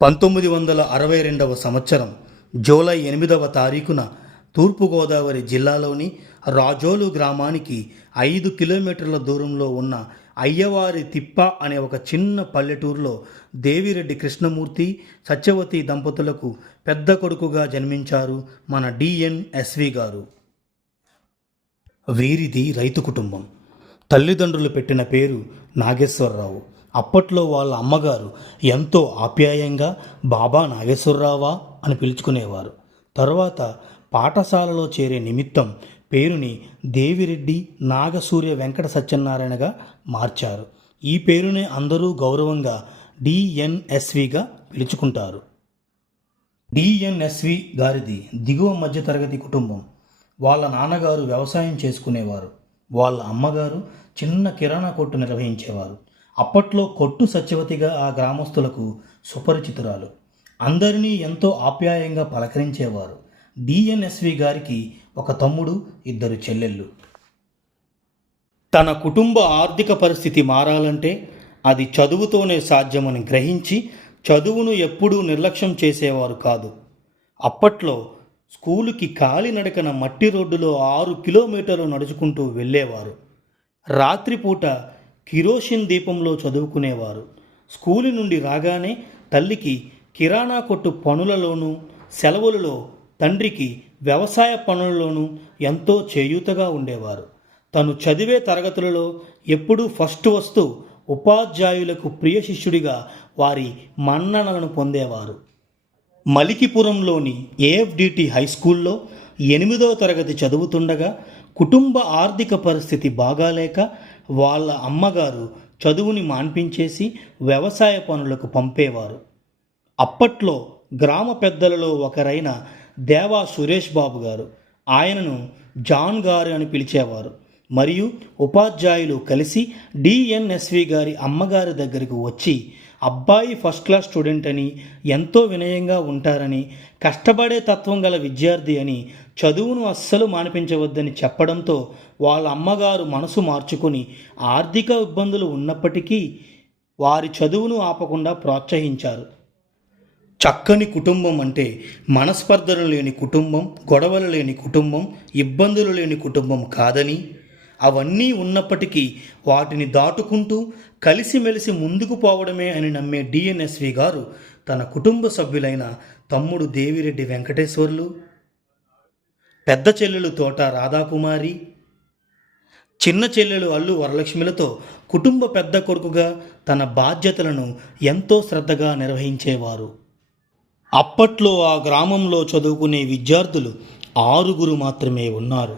1962 సంవత్సరం జూలై 8వ తారీఖున తూర్పుగోదావరి జిల్లాలోని రాజోలు గ్రామానికి 5 కిలోమీటర్ల దూరంలో ఉన్న అయ్యవారి తిప్ప అనే ఒక చిన్న పల్లెటూరులో దేవిరెడ్డి కృష్ణమూర్తి సత్యవతి దంపతులకు పెద్ద కొడుకుగా జన్మించారు మన డిఎన్ఎస్వి గారు. వీరిది రైతు కుటుంబం. తల్లిదండ్రులు పెట్టిన పేరు నాగేశ్వరరావు. అప్పట్లో వాళ్ళ అమ్మగారు ఎంతో ఆప్యాయంగా బాబా నాగేశ్వరరావా అని పిలుచుకునేవారు. తరువాత పాఠశాలలో చేరే నిమిత్తం పేరుని దేవిరెడ్డి నాగసూర్య వెంకట సత్యనారాయణగా మార్చారు. ఈ పేరునే అందరూ గౌరవంగా డిఎన్ఎస్విగా పిలుచుకుంటారు. డిఎన్ఎస్వి గారిది దిగువ మధ్యతరగతి కుటుంబం. వాళ్ళ నాన్నగారు వ్యవసాయం చేసుకునేవారు. వాళ్ళ అమ్మగారు చిన్న కిరాణా కొట్టు నిర్వహించేవారు. అప్పట్లో కొట్టు సత్యవతిగా ఆ గ్రామస్తులకు సుపరిచితురాలు. అందరినీ ఎంతో ఆప్యాయంగా పలకరించేవారు. డిఎన్ఎస్వి గారికి ఒక తమ్ముడు, 2 చెల్లెళ్ళు. తన కుటుంబ ఆర్థిక పరిస్థితి మారాలంటే అది చదువుతోనే సాధ్యమని గ్రహించి చదువును ఎప్పుడూ నిర్లక్ష్యం చేసేవారు కాదు. అప్పట్లో స్కూలుకి కాలినడకన మట్టి రోడ్డులో 6 కిలోమీటర్లు నడుచుకుంటూ వెళ్ళేవారు. రాత్రిపూట కిరోసిన్ దీపంలో చదువుకునేవారు. స్కూలు నుండి రాగానే తల్లికి కిరాణా కొట్టు పనులలోనూ, సెలవులలో తండ్రికి వ్యవసాయ పనులలోనూ ఎంతో చేయూతగా ఉండేవారు. తను చదివే తరగతులలో ఎప్పుడూ ఫస్ట్ వస్తూ ఉపాధ్యాయులకు ప్రియ శిష్యుడిగా వారి మన్ననలను పొందేవారు. మలికిపురంలోని ఏఎఫ్డిటి హై స్కూల్లో 8వ తరగతి చదువుతుండగా కుటుంబ ఆర్థిక పరిస్థితి బాగాలేక వాళ్ళ అమ్మగారు చదువుని మాన్పించేసి వ్యవసాయ పనులకు పంపేవారు. అప్పట్లో గ్రామ పెద్దలలో ఒకరైన దేవా సురేష్ బాబు గారు, ఆయనను జాన్ గారు అని పిలిచేవారు. మరియు ఉపాధ్యాయులు కలిసి డిఎన్ఎస్వి గారి అమ్మగారి దగ్గరకు వచ్చి అబ్బాయి ఫస్ట్ క్లాస్ స్టూడెంట్ అని, ఎంతో వినయంగా ఉంటారని, కష్టపడే తత్వం గల విద్యార్థి అని, చదువును అస్సలు మానిపించవద్దని చెప్పడంతో వాళ్ళ అమ్మగారు మనసు మార్చుకుని ఆర్థిక ఇబ్బందులు ఉన్నప్పటికీ వారి చదువును ఆపకుండా ప్రోత్సహించారు. చక్కని కుటుంబం అంటే మనస్పర్ధలు లేని కుటుంబం, గొడవలు లేని కుటుంబం, ఇబ్బందులు లేని కుటుంబం కాదని, అవన్నీ ఉన్నప్పటికీ వాటిని దాటుకుంటూ కలిసిమెలిసి ముందుకు పోవడమే అని నమ్మే డిఎన్ఎస్వి గారు తన కుటుంబ సభ్యులైన తమ్ముడు దేవిరెడ్డి వెంకటేశ్వర్లు, పెద్ద చెల్లెలు తోట రాధాకుమారి, చిన్న చెల్లెలు అల్లు వరలక్ష్మిలతో కుటుంబ పెద్ద కొడుకుగా తన బాధ్యతలను ఎంతో శ్రద్ధగా నిర్వహించేవారు. అప్పట్లో ఆ గ్రామంలో చదువుకునే విద్యార్థులు 6 మాత్రమే ఉన్నారు.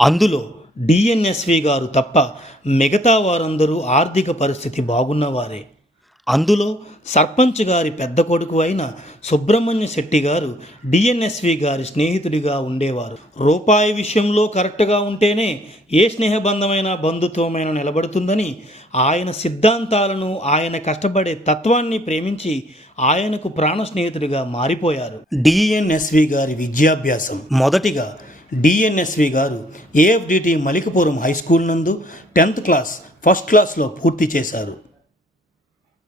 అందులో డిఎన్ఎస్వి గారు తప్ప మిగతా వారందరూ ఆర్థిక పరిస్థితి బాగున్నవారే. అందులో సర్పంచ్ గారి పెద్ద కొడుకు అయిన సుబ్రహ్మణ్య శెట్టి గారు డిఎన్ఎస్వి గారి స్నేహితుడిగా ఉండేవారు. రూపాయి విషయంలో కరెక్ట్గా ఉంటేనే ఏ స్నేహబంధమైన బంధుత్వమైన నిలబడుతుందని ఆయన సిద్ధాంతాలను, ఆయన కష్టపడే తత్వాన్ని ప్రేమించి ఆయనకు ప్రాణ స్నేహితుడిగా మారిపోయారు. డిఎన్ఎస్వి గారి విద్యాభ్యాసం మొదటిగా డిఎన్ఎస్వి గారు ఏఎఫ్డిటి మలికిపురం హై స్కూల్ నందు 10th క్లాస్ ఫస్ట్ క్లాస్లో పూర్తి చేశారు.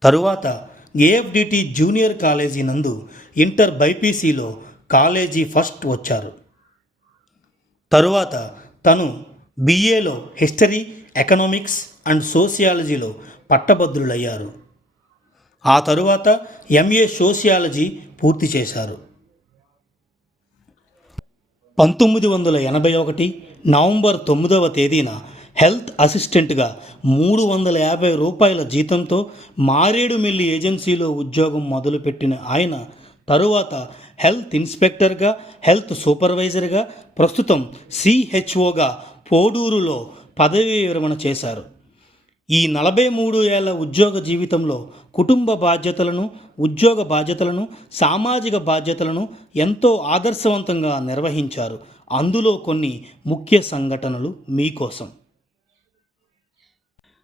తరువాత ఏఎఫ్డిటి జూనియర్ కాలేజీ నందు ఇంటర్ బైపీసీలో కాలేజీ ఫస్ట్ వచ్చారు. తరువాత తను బిఏలో హిస్టరీ, ఎకనామిక్స్ అండ్ సోషియాలజీలో పట్టభద్రులయ్యారు. ఆ తరువాత ఎంఏ సోషియాలజీ పూర్తి చేశారు. 1981 నవంబర్ 9వ తేదీన హెల్త్ అసిస్టెంట్గా 350 రూపాయల జీతంతో మారేడుమిల్లి ఏజెన్సీలో ఉద్యోగం మొదలుపెట్టిన ఆయన తరువాత హెల్త్ ఇన్స్పెక్టర్గా, హెల్త్ సూపర్వైజర్గా, ప్రస్తుతం సిహెచ్ఓగా పోడూరులో పదవీ విరమణ చేశారు. ఈ 43 ఏళ్ల ఉద్యోగ జీవితంలో కుటుంబ బాధ్యతలను, ఉద్యోగ బాధ్యతలను, సామాజిక బాధ్యతలను ఎంతో ఆదర్శవంతంగా నిర్వహించారు. అందులో కొన్ని ముఖ్య సంఘటనలు మీకోసం.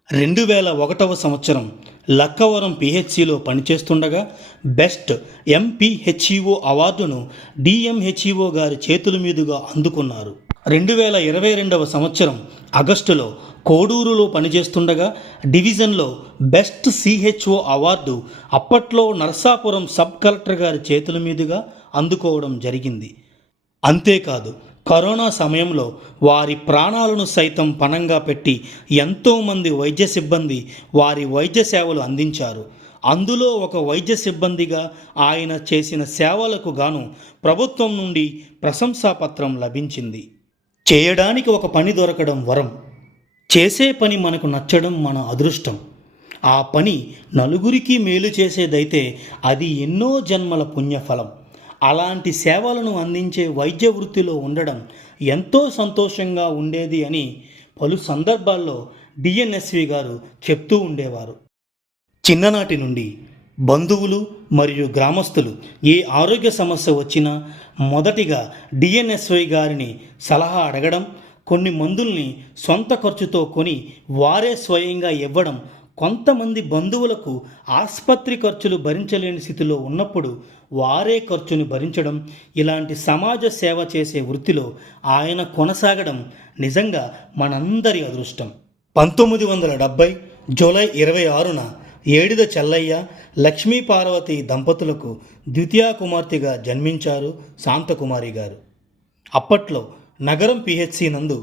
2001వ సంవత్సరం లక్కవరం పిహెచ్సిలో పనిచేస్తుండగా బెస్ట్ ఎంపీహెచ్ఈఓ అవార్డును డిఎంహెచ్ఈఓ గారి చేతుల మీదుగా అందుకున్నారు. 2022వ సంవత్సరం ఆగస్టులో కోడూరులో పనిచేస్తుండగా డివిజన్లో బెస్ట్ సిహెచ్ఓ అవార్డు అప్పట్లో నర్సాపురం సబ్ కలెక్టర్ గారి చేతుల మీదుగా అందుకోవడం జరిగింది. అంతేకాదు, కరోనా సమయంలో వారి ప్రాణాలను సైతం పణంగా పెట్టి ఎంతోమంది వైద్య సిబ్బంది వారి వైద్య సేవలు అందించారు. అందులో ఒక వైద్య సిబ్బందిగా ఆయన చేసిన సేవలకు గాను ప్రభుత్వం నుండి ప్రశంసాపత్రం లభించింది. చేయడానికి ఒక పని దొరకడం వరం, చేసే పని మనకు నచ్చడం మన అదృష్టం. ఆ పని నలుగురికి మేలు చేసేదైతే అది ఎన్నో జన్మల పుణ్యఫలం. అలాంటి సేవలను అందించే వైద్య వృత్తిలో ఉండడం ఎంతో సంతోషంగా ఉండేది అని పలు సందర్భాల్లో డిఎన్ఎస్వి గారు చెప్తూ ఉండేవారు. చిన్ననాటి నుండి బంధువులు మరియు గ్రామస్తులు ఏ ఆరోగ్య సమస్య వచ్చినా మొదటిగా డిఎన్ఎస్వై గారిని సలహా అడగడం, కొన్ని మందుల్ని సొంత ఖర్చుతో కొని వారే స్వయంగా ఇవ్వడం, కొంతమంది బంధువులకు ఆసుపత్రి ఖర్చులు భరించలేని స్థితిలో ఉన్నప్పుడు వారే ఖర్చుని భరించడం, ఇలాంటి సమాజ సేవ చేసే వృత్తిలో ఆయన కొనసాగడం నిజంగా మనందరి అదృష్టం. 1970 జూలై 26న ఏడిద చెల్లయ్య, లక్ష్మీ పార్వతి దంపతులకు ద్వితీయ కుమార్తెగా జన్మించారు శాంతకుమారి గారు. అప్పట్లో నగరం పిహెచ్సి నందు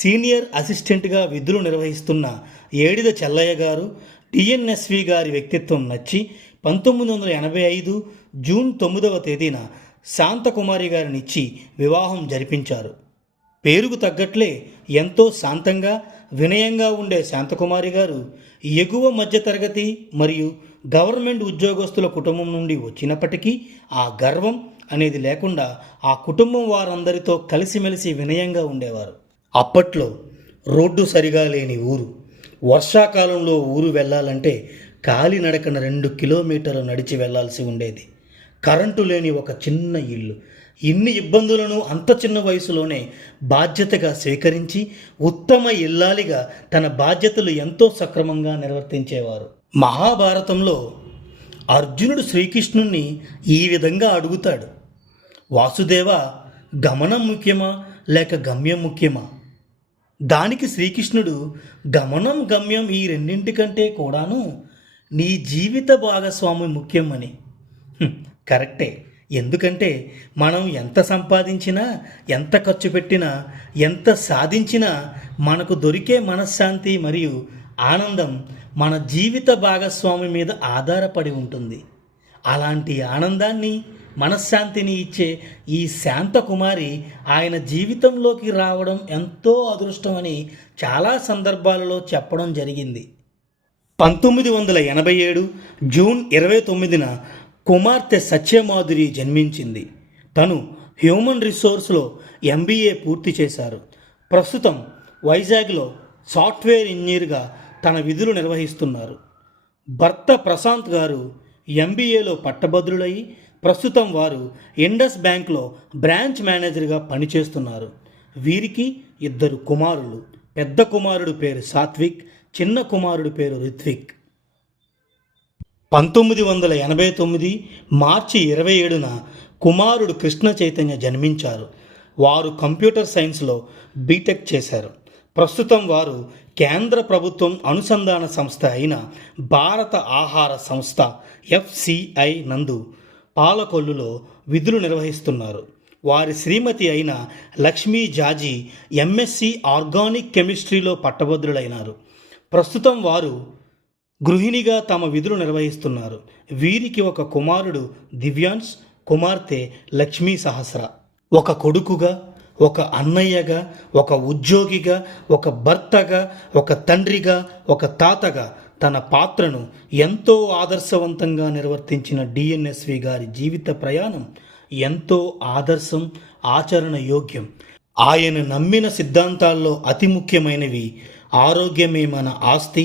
సీనియర్ అసిస్టెంట్గా విధులు నిర్వహిస్తున్న ఏడిద చెల్లయ్య గారు టిఎన్ఎస్వి గారి వ్యక్తిత్వం నచ్చి 1985 జూన్ 9వ తేదీన శాంతకుమారి గారినిచ్చి వివాహం జరిపించారు. పేరుకు తగ్గట్లే ఎంతో శాంతంగా వినయంగా ఉండే శాంతకుమారి గారు ఎగువ మధ్యతరగతి మరియు గవర్నమెంట్ ఉద్యోగస్తుల కుటుంబం నుండి వచ్చినప్పటికీ ఆ గర్వం అనేది లేకుండా ఆ కుటుంబం వారందరితో కలిసిమెలిసి వినయంగా ఉండేవారు. అప్పట్లో రోడ్డు సరిగా లేని ఊరు, వర్షాకాలంలో ఊరు వెళ్ళాలంటే కాలినడకన 2 కిలోమీటర్లు నడిచి వెళ్లాల్సి ఉండేది. కరెంటు లేని ఒక చిన్న ఇల్లు. ఇన్ని ఇబ్బందులను అంత చిన్న వయసులోనే బాధ్యతగా స్వీకరించి ఉత్తమ ఇల్లాలిగా తన బాధ్యతలు ఎంతో సక్రమంగా నిర్వర్తించేవారు. మహాభారతంలో అర్జునుడు శ్రీకృష్ణుణ్ణి ఈ విధంగా అడుగుతాడు: వాసుదేవ, గమనం ముఖ్యమా లేక గమ్యం ముఖ్యమా? దానికి శ్రీకృష్ణుడు, గమనం గమ్యం ఈ రెండింటికంటే కూడాను నీ జీవిత భాగస్వామి ముఖ్యం అని. కరెక్టే. ఎందుకంటే మనం ఎంత సంపాదించినా, ఎంత ఖర్చు పెట్టినా, ఎంత సాధించినా మనకు దొరికే మనశ్శాంతి మరియు ఆనందం మన జీవిత భాగస్వామి మీద ఆధారపడి ఉంటుంది. అలాంటి ఆనందాన్ని, మనశ్శాంతిని ఇచ్చే ఈ శాంతకుమారి ఆయన జీవితంలోకి రావడం ఎంతో అదృష్టమని చాలా సందర్భాలలో చెప్పడం జరిగింది. 1987 జూన్ 29న కుమార్తె సత్యమాధురి జన్మించింది. తను హ్యూమన్ రిసోర్స్లో ఎంబీఏ పూర్తి చేశారు. ప్రస్తుతం వైజాగ్లో సాఫ్ట్వేర్ ఇంజనీర్గా తన విధులు నిర్వహిస్తున్నారు. భర్త ప్రశాంత్ గారు ఎంబీఏలో పట్టభద్రులయ్యి ప్రస్తుతం వారు ఇండస్ బ్యాంక్లో బ్రాంచ్ మేనేజర్గా పనిచేస్తున్నారు. వీరికి 2 కుమారులు. పెద్ద కుమారుడు పేరు సాత్విక్, చిన్న కుమారుడు పేరు రిత్విక్. 1989 మార్చి 27న కుమారుడు కృష్ణ చైతన్య జన్మించారు. వారు కంప్యూటర్ సైన్స్లో బీటెక్ చేశారు. ప్రస్తుతం వారు కేంద్ర ప్రభుత్వం అనుసంధాన సంస్థ అయిన భారత ఆహార సంస్థ FCI నందు పాలకొల్లులో విధులు నిర్వహిస్తున్నారు. వారి శ్రీమతి అయిన లక్ష్మీ జాజీ MSc ఆర్గానిక్ కెమిస్ట్రీలో పట్టభద్రులైనారు. ప్రస్తుతం వారు గృహిణిగా తమ విధులు నిర్వహిస్తున్నారు. వీరికి ఒక కుమారుడు దివ్యాంశ్, కుమార్తె లక్ష్మీ సహస్ర. ఒక కొడుకుగా, ఒక అన్నయ్యగా, ఒక ఉద్యోగిగా, ఒక భర్తగా, ఒక తండ్రిగా, ఒక తాతగా తన పాత్రను ఎంతో ఆదర్శవంతంగా నిర్వర్తించిన డిఎన్ఎస్వి గారి జీవిత ప్రయాణం ఎంతో ఆదర్శం, ఆచరణ యోగ్యం. ఆయన నమ్మిన సిద్ధాంతాల్లో అతి ముఖ్యమైనవి ఆరోగ్యమే మన ఆస్తి,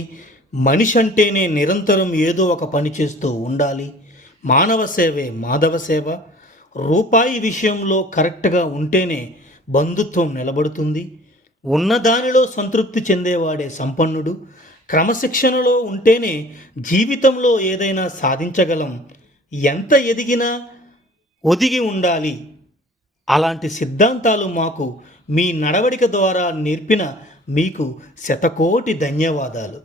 మనిషి అంటేనే నిరంతరం ఏదో ఒక పని చేస్తూ ఉండాలి, మానవ సేవే మాధవ సేవ, రూపాయి విషయంలో కరెక్ట్గా ఉంటేనే బంధుత్వం నిలబడుతుంది, ఉన్నదానిలో సంతృప్తి చెందేవాడే సంపన్నుడు, క్రమశిక్షణలో ఉంటేనే జీవితంలో ఏదైనా సాధించగలం, ఎంత ఎదిగినా ఒదిగి ఉండాలి. అలాంటి సిద్ధాంతాలు మాకు మీ నడవడిక ద్వారా నేర్పిన మీకు శతకోటి ధన్యవాదాలు.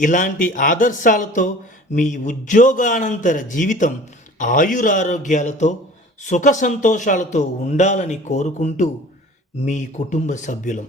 ఇలాంటి ఆదర్శాలతో మీ ఉద్యోగానంతర జీవితం ఆయురారోగ్యాలతో సుఖ సంతోషాలతో ఉండాలని కోరుకుంటూ మీ కుటుంబ సభ్యులం.